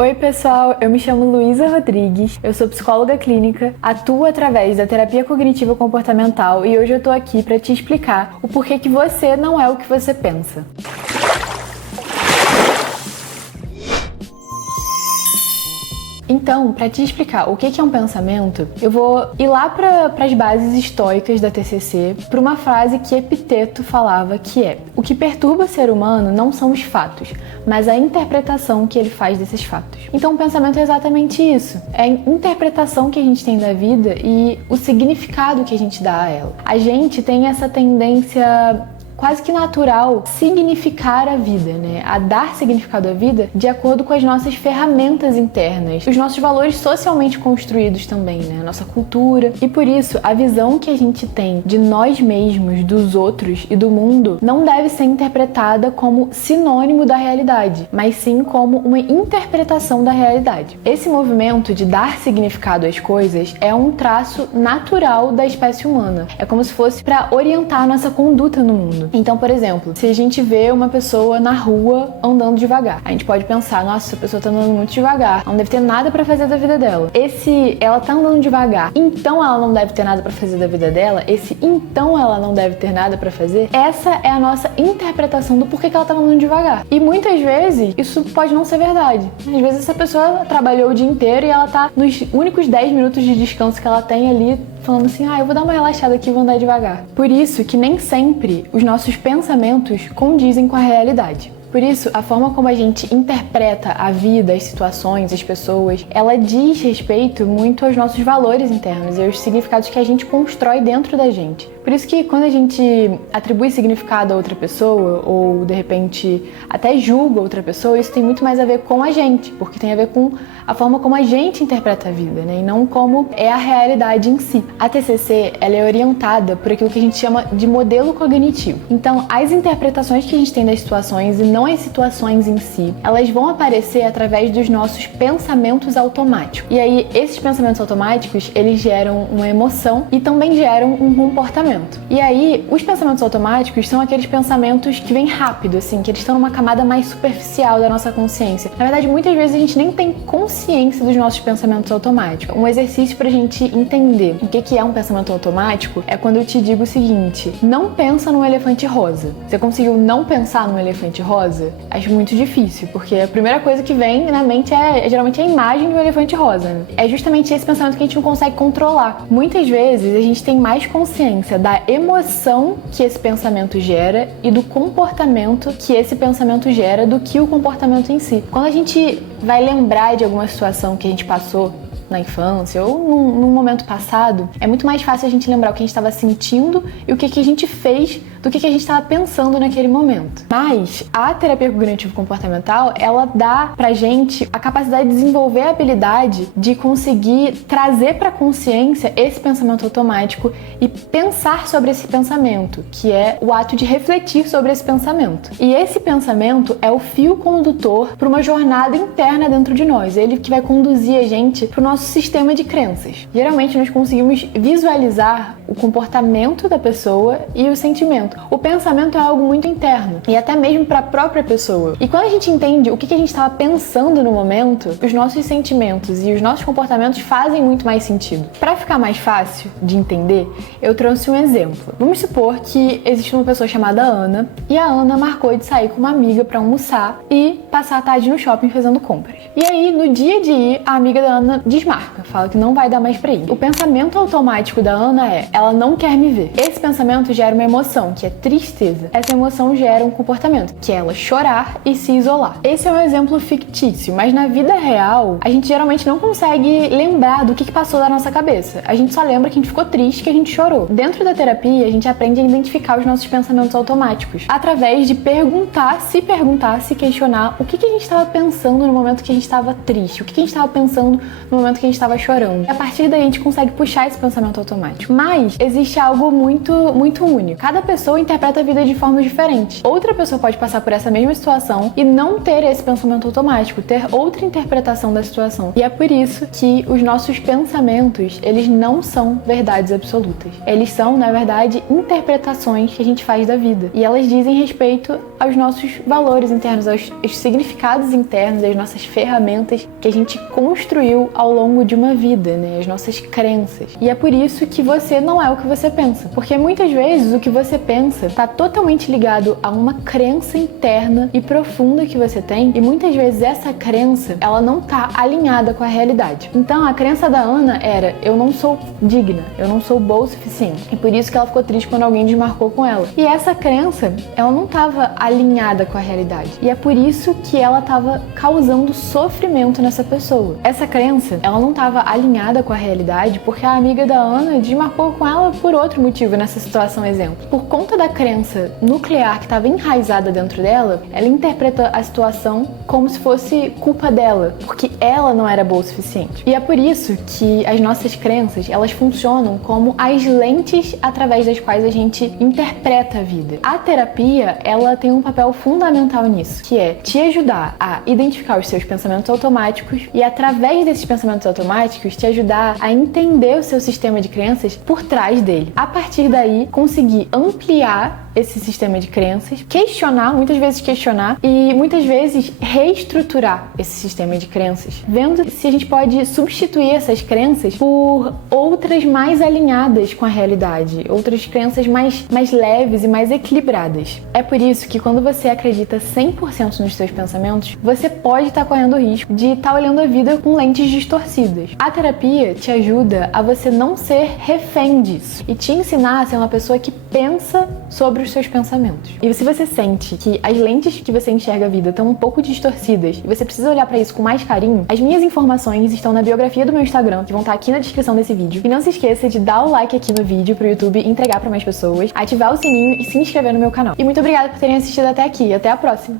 Oi pessoal, eu me chamo Luísa Rodrigues, eu sou psicóloga clínica, atuo através da terapia cognitivo comportamental e hoje eu tô aqui para te explicar o porquê que você não é o que você pensa. Então, para te explicar o que é um pensamento, eu vou ir lá para as bases estoicas da TCC, para uma frase que Epiteto falava que é: o que perturba o ser humano não são os fatos, mas a interpretação que ele faz desses fatos. Então, o pensamento é exatamente isso. É a interpretação que a gente tem da vida e o significado que a gente dá a ela. A gente tem essa tendência quase que natural significar a vida, né? A dar significado à vida de acordo com as nossas ferramentas internas, os nossos valores socialmente construídos também, né? A nossa cultura. E por isso, a visão que a gente tem de nós mesmos, dos outros e do mundo não deve ser interpretada como sinônimo da realidade, mas sim como uma interpretação da realidade. Esse movimento de dar significado às coisas é um traço natural da espécie humana. É como se fosse para orientar a nossa conduta no mundo. Então, por exemplo, se a gente vê uma pessoa na rua andando devagar, a gente pode pensar: nossa, essa pessoa tá andando muito devagar, ela não deve ter nada pra fazer da vida dela. Ela tá andando devagar, então ela não deve ter nada pra fazer da vida dela, então ela não deve ter nada pra fazer, essa é a nossa interpretação do porquê que ela tá andando devagar. E muitas vezes, isso pode não ser verdade. Às vezes essa pessoa trabalhou o dia inteiro e ela tá nos únicos 10 minutos de descanso que ela tem ali, falando assim: eu vou dar uma relaxada aqui e vou andar devagar. Por isso que nem sempre os nossos pensamentos condizem com a realidade. Por isso, a forma como a gente interpreta a vida, as situações, as pessoas, ela diz respeito muito aos nossos valores internos e aos significados que a gente constrói dentro da gente. Por isso que quando a gente atribui significado a outra pessoa, ou de repente até julga outra pessoa, isso tem muito mais a ver com a gente, porque tem a ver com a forma como a gente interpreta a vida, né? E não como é a realidade em si. A TCC, ela é orientada por aquilo que a gente chama de modelo cognitivo. Então, as interpretações que a gente tem das situações e não as situações em si, elas vão aparecer através dos nossos pensamentos automáticos. E aí, esses pensamentos automáticos, eles geram uma emoção e também geram um comportamento. E aí, os pensamentos automáticos são aqueles pensamentos que vêm rápido, assim, que eles estão numa camada mais superficial da nossa consciência. Na verdade, muitas vezes a gente nem tem consciência dos nossos pensamentos automáticos. Um exercício pra gente entender o que é um pensamento automático é quando eu te digo o seguinte: não pensa num elefante rosa. Você conseguiu não pensar num elefante rosa? Acho muito difícil, porque a primeira coisa que vem na mente é geralmente a imagem do elefante rosa, né? É justamente esse pensamento que a gente não consegue controlar. Muitas vezes a gente tem mais consciência da emoção que esse pensamento gera e do comportamento que esse pensamento gera do que o comportamento em si. Quando a gente vai lembrar de alguma situação que a gente passou na infância ou num momento passado, é muito mais fácil a gente lembrar o que a gente estava sentindo e o que a gente fez do que a gente estava pensando naquele momento. Mas a terapia cognitivo-comportamental, ela dá pra gente a capacidade de desenvolver a habilidade de conseguir trazer pra consciência esse pensamento automático e pensar sobre esse pensamento, que é o ato de refletir sobre esse pensamento. E esse pensamento é o fio condutor para uma jornada interna dentro de nós, ele que vai conduzir a gente pro nosso sistema de crenças. Geralmente nós conseguimos visualizar o comportamento da pessoa e o sentimento. O pensamento é algo muito interno e até mesmo para a própria pessoa. E quando a gente entende o que a gente estava pensando no momento, os nossos sentimentos e os nossos comportamentos fazem muito mais sentido. Para ficar mais fácil de entender, eu trouxe um exemplo. Vamos supor que existe uma pessoa chamada Ana e a Ana marcou de sair com uma amiga para almoçar e passar a tarde no shopping fazendo compras. E aí, no dia de ir, a amiga da Ana desmarca, fala que não vai dar mais pra ir. O pensamento automático da Ana é: ela não quer me ver. Esse pensamento gera uma emoção, que é tristeza. Essa emoção gera um comportamento, que é ela chorar e se isolar. Esse é um exemplo fictício, mas na vida real, a gente geralmente não consegue lembrar do que passou da nossa cabeça. A gente só lembra que a gente ficou triste, que a gente chorou. Dentro da terapia, a gente aprende a identificar os nossos pensamentos automáticos, através de se questionar o que a gente estava pensando no momento que a gente estava triste, o que a gente estava pensando no momento que a gente estava chorando. E a partir daí a gente consegue puxar esse pensamento automático. Mas existe algo muito único. Cada pessoa interpreta a vida de formas diferentes. Outra pessoa pode passar por essa mesma situação e não ter esse pensamento automático, ter outra interpretação da situação. E é por isso que os nossos pensamentos, eles não são verdades absolutas. Eles são, na verdade, interpretações que a gente faz da vida. E elas dizem respeito aos nossos valores internos, aos significados internos, às nossas ferramentas que a gente construiu ao longo de uma vida, né? As nossas crenças. E é por isso que você não é o que você pensa. Porque muitas vezes o que você pensa está totalmente ligado a uma crença interna e profunda que você tem, e muitas vezes essa crença, ela não está alinhada com a realidade. Então, a crença da Ana era: eu não sou digna, eu não sou boa o suficiente. E por isso que ela ficou triste quando alguém desmarcou com ela. E essa crença, ela não estava alinhada com a realidade. E é por isso que ela estava causando sofrimento nessa pessoa. Essa crença, ela não estava alinhada com a realidade porque a amiga da Ana desmarcou com ela por outro motivo nessa situação, exemplo. Por conta da crença nuclear que estava enraizada dentro dela, ela interpreta a situação como se fosse culpa dela, porque ela não era boa o suficiente. E é por isso que as nossas crenças, elas funcionam como as lentes através das quais a gente interpreta a vida. A terapia, ela tem um papel fundamental nisso, que é te ajudar a identificar os seus pensamentos automáticos e, através desses pensamentos automáticos, te ajudar a entender o seu sistema de crenças por trás dele. A partir daí, conseguir ampliar esse sistema de crenças, questionar, muitas vezes questionar, e muitas vezes reestruturar esse sistema de crenças, vendo se a gente pode substituir essas crenças por outras mais alinhadas com a realidade, outras crenças mais leves e mais equilibradas. É por isso que quando você acredita 100% nos seus pensamentos, você pode estar correndo o risco de estar olhando a vida com lentes distorcidas. A terapia te ajuda a você não ser refém disso e te ensinar a ser uma pessoa que pensa sobre os seus pensamentos. E se você sente que as lentes que você enxerga a vida estão um pouco distorcidas e você precisa olhar pra isso com mais carinho, as minhas informações estão na biografia do meu Instagram, que vão estar aqui na descrição desse vídeo. E não se esqueça de dar o like aqui no vídeo pro YouTube entregar pra mais pessoas, ativar o sininho e se inscrever no meu canal. E muito obrigada por terem assistido até aqui. Até a próxima!